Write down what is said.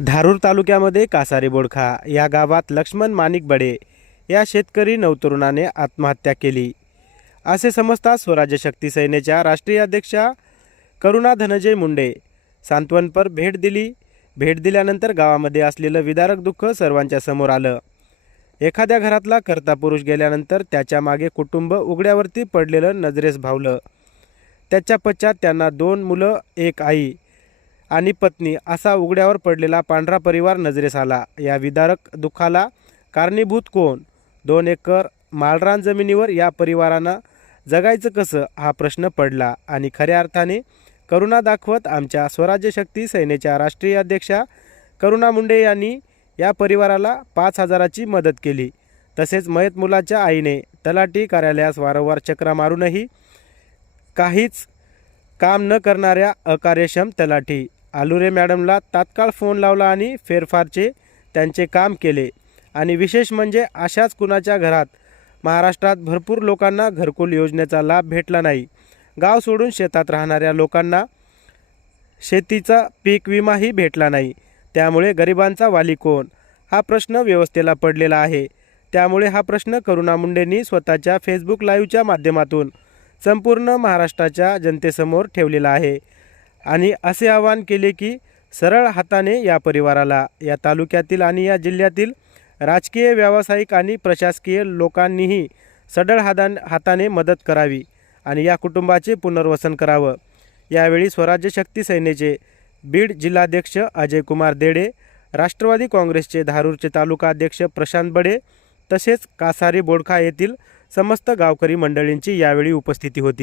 धारूर तालुक्यामध्ये कासारी बोडखा या गावात लक्ष्मण माणिक बडे या शेतकरी नवतरुणाने आत्महत्या केली. असे समजता स्वराज्य शक्ती सेनेच्या राष्ट्रीय अध्यक्षा करुणा धनंजय मुंडे सांत्वनपर भेट दिली. भेट दिल्यानंतर गावामध्ये असलेलं विदारक दुःख सर्वांच्या समोर आलं. एखाद्या घरातला कर्ता पुरुष गेल्यानंतर त्याच्यामागे कुटुंब उघड्यावरती पडलेलं नजरेस भावलं. त्याच्या पश्चात त्यांना दोन मुलं एक आई. आणि पत्नी असा उघड्यावर पडलेला पांढरा परिवार नजरेस आला. या विदारक दुःखाला कारणीभूत कोण? दोन एकर माळरान जमिनीवर या परिवारांना जगायचं कसं? हा प्रश्न पडला आणि खऱ्या अर्थाने करुणा दाखवत आमच्या स्वराज्य शक्ती सेनेच्या राष्ट्रीय अध्यक्षा करुणा मुंडे यांनी या परिवाराला पाच हजाराची मदत केली. तसेच मयत मुलाच्या आईने तलाठी कार्यालयास वारंवार चक्रा मारूनही काहीच काम न करणाऱ्या अकार्यक्षम तलाठी आलुरे मॅडमला तात्काळ फोन लावला आणि फेरफारचे त्यांचे काम केले. आणि विशेष म्हणजे अशाच कुणाच्या घरात महाराष्ट्रात भरपूर लोकांना घरकुल योजनेचा लाभ भेटला नाही. गाव सोडून शेतात राहणाऱ्या लोकांना शेतीचा पीक विमाही भेटला नाही. त्यामुळे गरिबांचा वाली कोण? हा प्रश्न व्यवस्थेला पडलेला आहे. त्यामुळे हा प्रश्न करुणा मुंडेंनी स्वतःच्या फेसबुक लाईव्हच्या माध्यमातून संपूर्ण महाराष्ट्राच्या जनतेसमोर ठेवलेला आहे. आणि असे आवाहन केले की सरळ हाताने या परिवाराला या तालुक्यातील आणि या जिल्ह्यातील राजकीय व्यावसायिक आणि प्रशासकीय लोकांनीही सडळ हातान हाताने मदत करावी आणि या कुटुंबाचे पुनर्वसन करावं. यावेळी स्वराज्य शक्ती सेनेचे बीड जिल्हाध्यक्ष अजय कुमार देडे राष्ट्रवादी काँग्रेसचे धारूरचे तालुका अध्यक्ष प्रशांत बडे तसेच कासारी बोडखा येथील समस्त गावकरी मंडळींची यावेळी उपस्थिती होती.